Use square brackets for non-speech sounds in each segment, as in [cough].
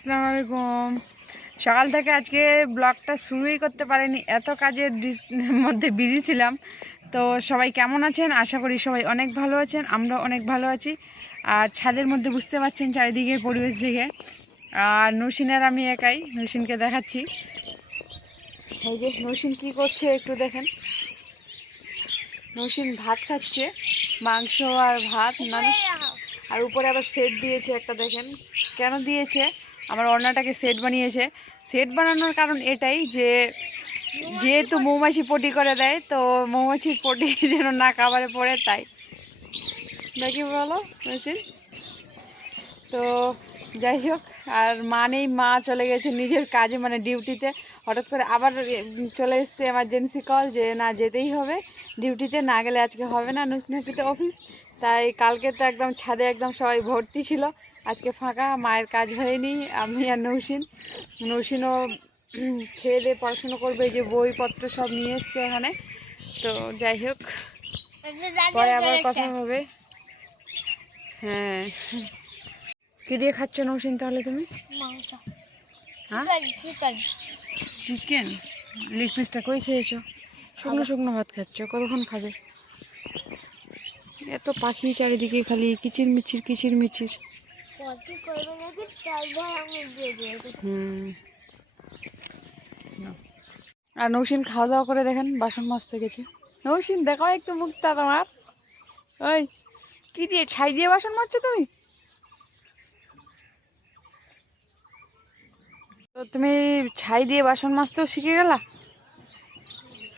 আসসালামু আলাইকুম। সকাল থেকে আজকে ব্লগটা শুরুই করতে পারিনি। এত কাজের মধ্যে বিজি ছিলাম। তো সবাই কেমন আছেন? আশা করি সবাই অনেক ভালো আছেন আমরা অনেক ভালো আছি। আর ছাদের মধ্যে বুঝতে পারছেন চারিদিকের পরিবেশ দিকে আর নৌসিনের আমি একাই, নৌসিনকে দেখাচ্ছি। এই যে নৌসিন কী করছে একটু দেখেন। নৌসিন ভাত খাচ্ছে, মাংস আর ভাত মানে আর উপরে আবার সেট দিয়েছে একটা দেখেন। কেন দিয়েছে? আমার অন্যটাকে সেট বানিয়েছে। সেট বানানোর কারণ এটাই যে, যেহেতু মৌমাছি পটি করে দেয়, তো মৌমাছির পটি [laughs] যেন না কাবারে পড়ে, তাই। নাকি বলো মেশিন তো যাই হোক, আর মা নেই, মা চলে গেছে নিজের কাজে মানে ডিউটিতে। হঠাৎ করে আবার চলে এসছে এমার্জেন্সি কল যে, না যেতেই হবে, ডিউটিতে না গেলে আজকে হবে না নুসনাফিতে অফিস তাই কালকে তো একদম ছাদে একদম সবাই ভর্তি ছিল। আজকে ফাঁকা মায়ের কাজ হয়নি আমি আর নৌসিন। নৌসিনও খেয়ে দিয়ে পড়াশুনো করবে এই যে বইপত্র সব নিয়ে এসছে এখানে। তো যাই হোক পরে আবার কথা হবে। হ্যাঁ। কি দিয়ে খাচ্ছ নৌসিন তাহলে তুমি? হ্যাঁ? চিকেন লেগ পিসটা কই খেয়েছো? শুকনো শুকনো ভাত খাচ্ছ কতক্ষণ খাবে? এত পাখি চারিদিকে খালি কিচির মিচির কিচির মিচির। হুম। আর নৌসিন খাওয়া দাওয়া করে দেখেন বাসন মাজতে গেছে। নৌসিন দেখাও একটু মুখটা তোমার। ওই কি দিয়ে ছাই দিয়ে বাসন মাজছো তুমি? তো তুমি ছাই দিয়ে বাসন মাজতেও শিখে গেলা?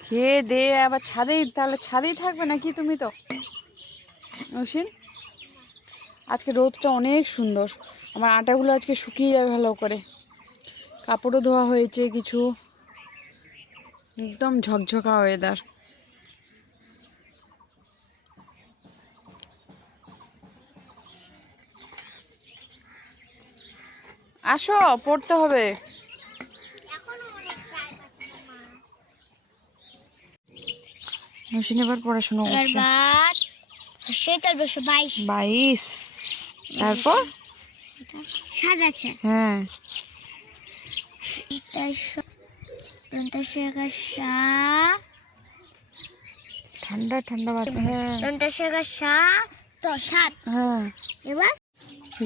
খেয়ে দে আবার ছাদেই তাহলে ছাদেই থাকবে নাকি তুমি তো? নৌসিন আজকে রোদটা অনেক সুন্দর। আমার আটাগুলো আজকে শুকিয়ে যাবে ভালো করে। কাপড়ও ধোয়া হয়েছে কিছু। একদম ঝকঝকা ওয়েদার আসো, পড়তে হবে। নসিন এবার পড়াশোনা করছে। বাইশ। তারপর? সাত আছে। হ্যাঁ। ঠান্ডা ঠান্ডা বাতাস। হ্যাঁ। তো সাত হ্যাঁ এবার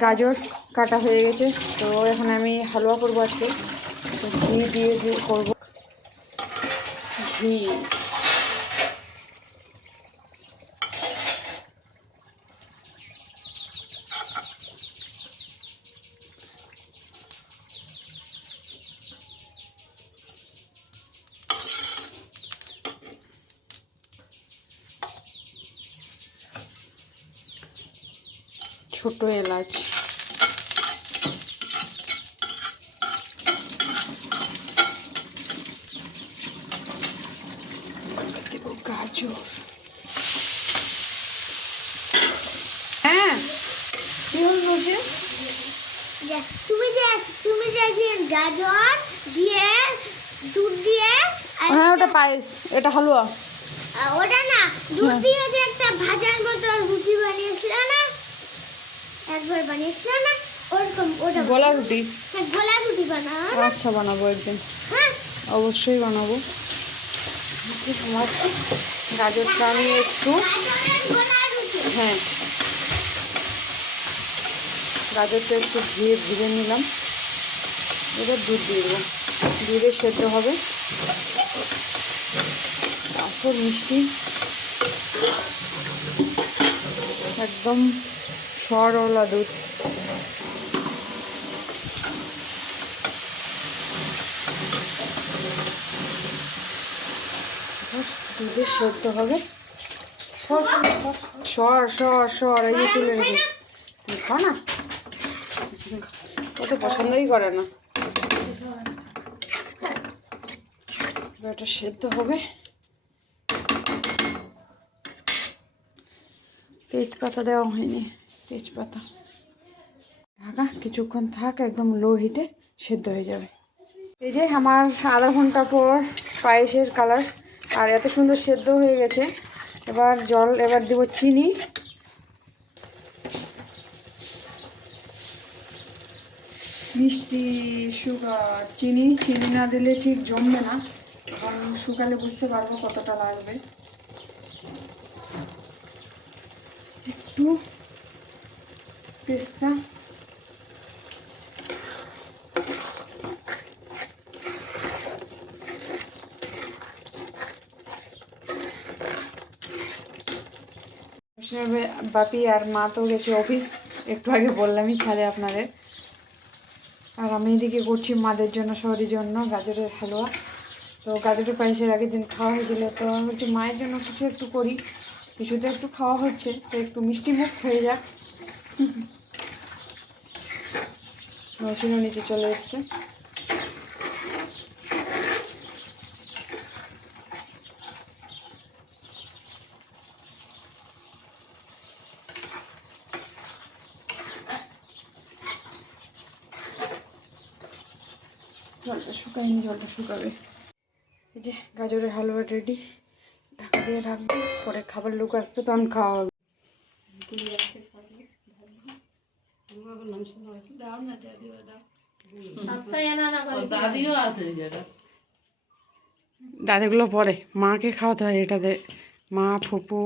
গাজর কাটা হয়ে গেছে তো এখন আমি হালুয়া করব আজকে। ঘি দিয়ে দিয়ে করব। ঘি। ছোট এলাচ। দেবো গাজর। হ্যাঁ কি হল নজির তুমি যে তুমি যে গাজর দিয়ে দুধ দিয়ে হ্যাঁ ওটা পায়েস এটা হালুয়া। ওটা না দুধ দিয়ে যে একটা ভাজার মতো রুটি বানিয়েছিল না? একবার বানিয়েছিল না ওরকম ওটা গোলা রুটি। হ্যাঁ গোলা রুটি বানাও না। আচ্ছা বানাবো একদিন। হ্যাঁ। অবশ্যই বানাবো। হচ্ছে তোমার গাজরটা আমি একটু। হ্যাঁ। গাজরটা একটু ধুয়ে ভেজে নিলাম। এবার দুধ দিয়ে দেবো। দুধে সেদ্ধ হবে। তারপর মিষ্টি। একদম সরওয়ালা দুধ। দুধে সেদ্ধ হবে। সর সর সর এই যে তুলে রেখে খাও না? ও তো পছন্দই করে না। এটা সেদ্ধ হবে। তেজপাতা দেওয়া হয়নি। তেজপাতা। ঢাকা কিছুক্ষণ থাক, একদম লো হিটে সেদ্ধ হয়ে যাবে। এই যে আমার আধা ঘণ্টা পর পায়েসের কালার আর এত সুন্দর সেদ্ধ হয়ে গেছে। এবার জল, এবার দেবো চিনি। মিষ্টি, সুগার, চিনি চিনি না দিলে ঠিক জমবে না। এখন শুকালে বুঝতে পারব কতটা লাগবে। একটু পেস্তা বাপি আর মা তো গেছে অফিস একটু আগে বললামই ছাড়ে আপনাদের। আর আমি এদিকে করছি মাদের জন্য সবারই জন্য গাজরের হালুয়া। তো গাজরের পায়েসের আগের দিন খাওয়া হয়েছিল তো হচ্ছে মায়ের জন্য কিছু একটু করি। কিছুতে একটু খাওয়া হচ্ছে, তো একটু মিষ্টি মুখ হয়ে যাক। নসিনও নিচে চলে এসছে। জলটা শুকায়নি, জলটা শুকাবে। এই যে গাজরের হালুয়া রেডি ঢাকা দিয়ে রাখব পরে খাবার লোক আসবে, তখন খাওয়া হবে। দাদিও আছে যেটা দাদাগুলো পরে। মাকে খাওয়াতে হয় এটাতে। মা ফুপু।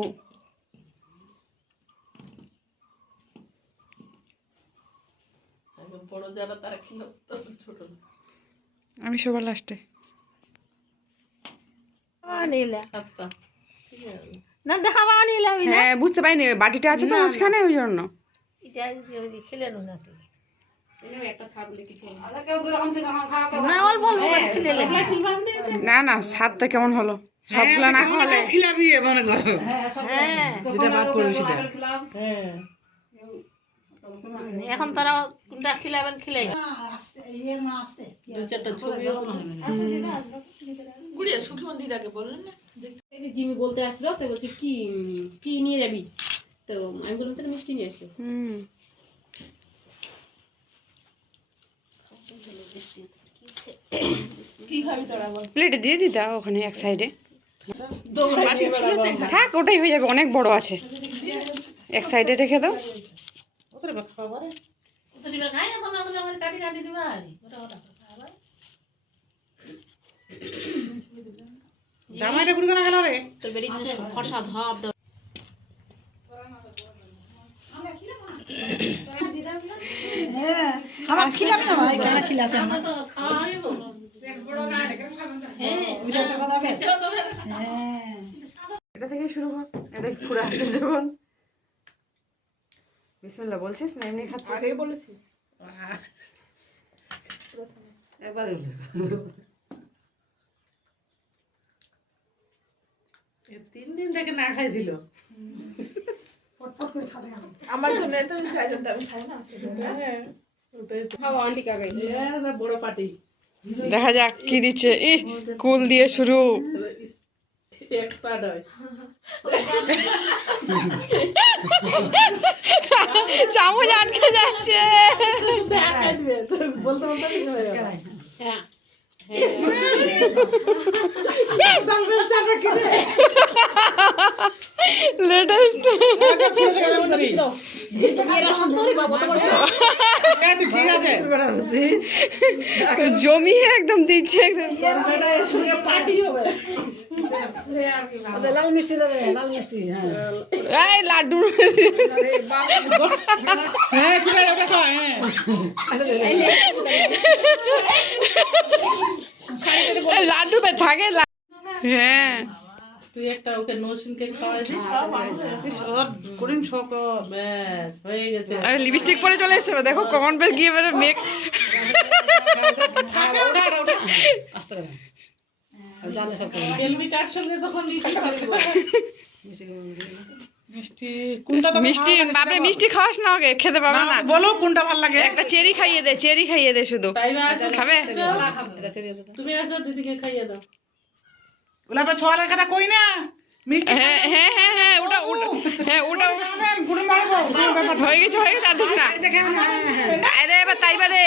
আমি সবার লাস্টে আছে। না দেখাবা নিলে আমি হ্যাঁ বুঝতে পারিনি বাটিটা আছে তো মাঝখানে ওই জন্য। এটা খেলে নাকি না নে। না না স্বাদটা কেমন হলো? সবগুলো না খাওয়ালে খিলাবি মনে করো। হ্যাঁ যেটা বাদ পড়বে সেটা। হ্যাঁ এখন তারা কোনটা খিলাবেন খিলাই দু চারটা ছবিও গুড়িয়া সুখমন বললেন না? জিমি বলতে আসলো তো বলছে কি কি নিয়ে যাবি? তো আমি বললাম তাহলে মিষ্টি নিয়ে আসো। হুম। প্লেটে দিয়ে দিতা ওখানে এক সাইডে থাক ওটাই হয়ে যাবে অনেক বড় আছে। এক সাইডে রেখে দাও। জামাইটা গুড়ি কেনা গেল রে? তোর বেরিয়ে ফর্সা ধাপ। আমার খিলাম না ভাই? কেন খিলাছে আমার তো খাওয়া হইব হ্যাঁ। হ্যাঁ এটা থেকে শুরু কর এটা পুরো আছে যখন? বিসমিল্লাহ বলছিস? না এমনি খাচ্ছিস? আগে বলেছি। এবারে তিন দিন থেকে না খাইছিল। আমার জন্য তো আমি খাই না হ্যাঁ, দেখা যাক কি দিচ্ছে। ই কুল দিয়ে শুরু। চামচ আটকে যাচ্ছে। হ্যাঁ। [laughs] লেটেস্ট। জমিয়ে একদম দিচ্ছে লাড্ডু। লাড্ডু থাকে হ্যাঁ। তুই একটা ওকে নৌসিনকে খাওয়াই দিস। ওর করিম শকর ব্যাস হয়ে গেছে। লিপস্টিক পরে চলে এসেছে দেখো কমন পেয়ে গিয়ে বেরো মেক আস্তে করে জানে সব এলবি কার সঙ্গে তখন মিষ্টি কোনটা তো মিষ্টি বাপরে মিষ্টি খাওয়াস না ওকে খেতে পাবে না বলো কোনটা ভালো লাগে? একটা চেরি খাইয়ে দে চেরি খাইয়ে দে শুধু। খাবে? তুমি আসো দিদিকে খাইয়ে দাও। ওলা পর ছোয়ালের কথা কই না? মিষ্টি হ্যাঁ হ্যাঁ হ্যাঁ হ্যাঁ ওটা ওটা হ্যাঁ ওটা হয়ে গেছে হয়ে গেছে আর না আরে এবার তাইবা রে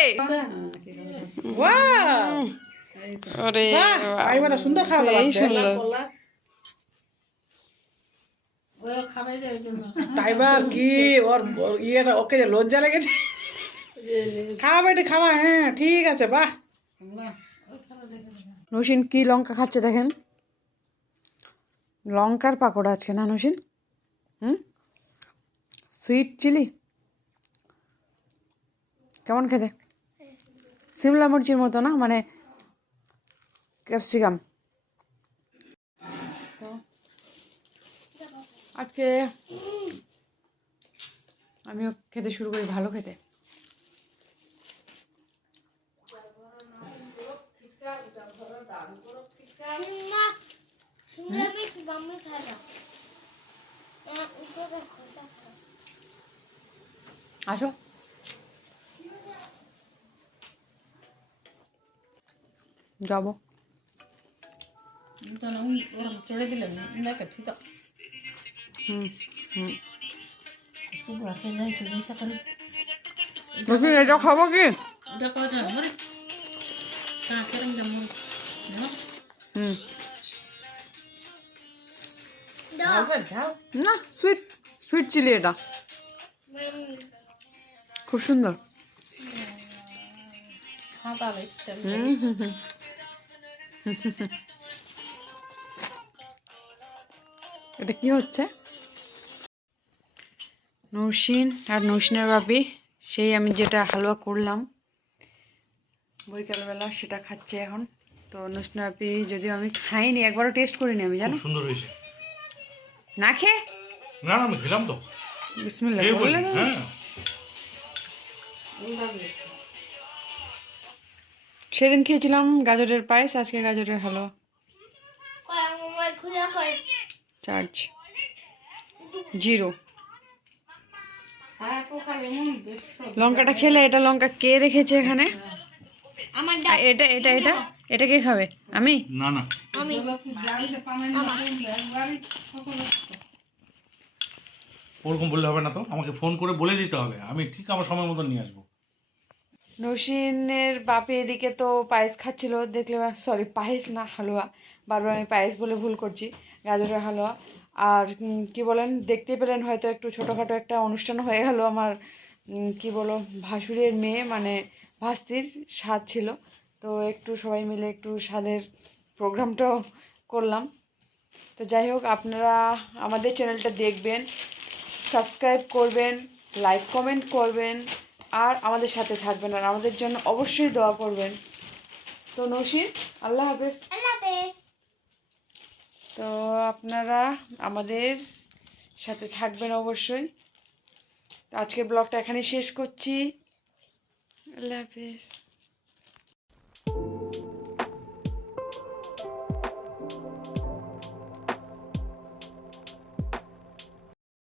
ওয়াও। ওরে বাহ সুন্দর খাওয়া দাওয়া সুন্দর। তাইবার কি ওর ওর ইয়েটা ওকে যে লজ্জা লেগেছে। খাওয়া বেটি খাওয়া হ্যাঁ ঠিক আছে বাহ। নসীন কি লঙ্কা খাচ্ছে দেখেন? লঙ্কার পাকোড়া আজকে না নসীন? হুম? সুইট চিলি কেমন খেতে? সিমলা মির্চির মতো না? মানে ক্যাপসিকাম। তো আজকে আমিও খেতে শুরু করি ভালো খেতে। না আসো যাব চড়ে দিলাম দেখে ঠিক হুম হুম সকালে নসীন এটা খাব কি হুম না। সুইট সুইট চিলি এটা। খুব সুন্দর। হুম এটা কি হচ্ছে? নৌসিন আর নৌসিনের বাপি সেই আমি যেটা হালুয়া করলাম বৈকালবেলা সেটা খাচ্ছে এখন। তো নৌসিনের বাপি যদিও আমি খাইনি একবারও টেস্ট করিনি আমি জানো? সুন্দর হয়েছে। না খেয়ে? না না আমি খেলাম তো। বিসমিল্লাহ বললে হ্যাঁ। সেদিন খেয়েছিলাম গাজরের পায়েস আজকে গাজরের হালুয়া। চার্জ। জিরো। লঙ্কাটা খেলে এটা লঙ্কা কে রেখেছে এখানে? আমার এটা এটা এটা? এটা কে খাবে? আমি? না না। ওরকম বললে হবে না তো? আমাকে ফোন করে বলে দিতে হবে। আমি ঠিক আমার সময় মতো নিয়ে আসব। নসিনের বাপে এদিকে তো পায়েস খাচ্ছিল। দেখলে সরি পায়েস না হালুয়া। বারবার আমি পায়েস বলে ভুল করছি। গাজরের হালুয়া। আর কি বলেন? দেখতে পেলেন হয়তো একটু ছোটোখাটো একটা অনুষ্ঠান হয়ে গেল আমার কি বলো ভাসুরের মেয়ে। মানে ভাস্তির স্বাদ ছিল। তো একটু সবাই মিলে একটু স্বাদের প্রোগ্রামটাও করলাম। তো যাই হোক আপনারা আমাদের চ্যানেলটা দেখবেন সাবস্ক্রাইব করবেন লাইক কমেন্ট করবেন আর আমাদের সাথে থাকবেন আর আমাদের জন্য অবশ্যই দোয়া করবেন। তো নৌশিন আল্লাহ হাফেজ। আল্লাহ হাফেজ। তো আপনারা আমাদের সাথে থাকবেন অবশ্যই। তো আজকের ব্লগটা এখানে শেষ করছি। আল্লাহ হাফেজ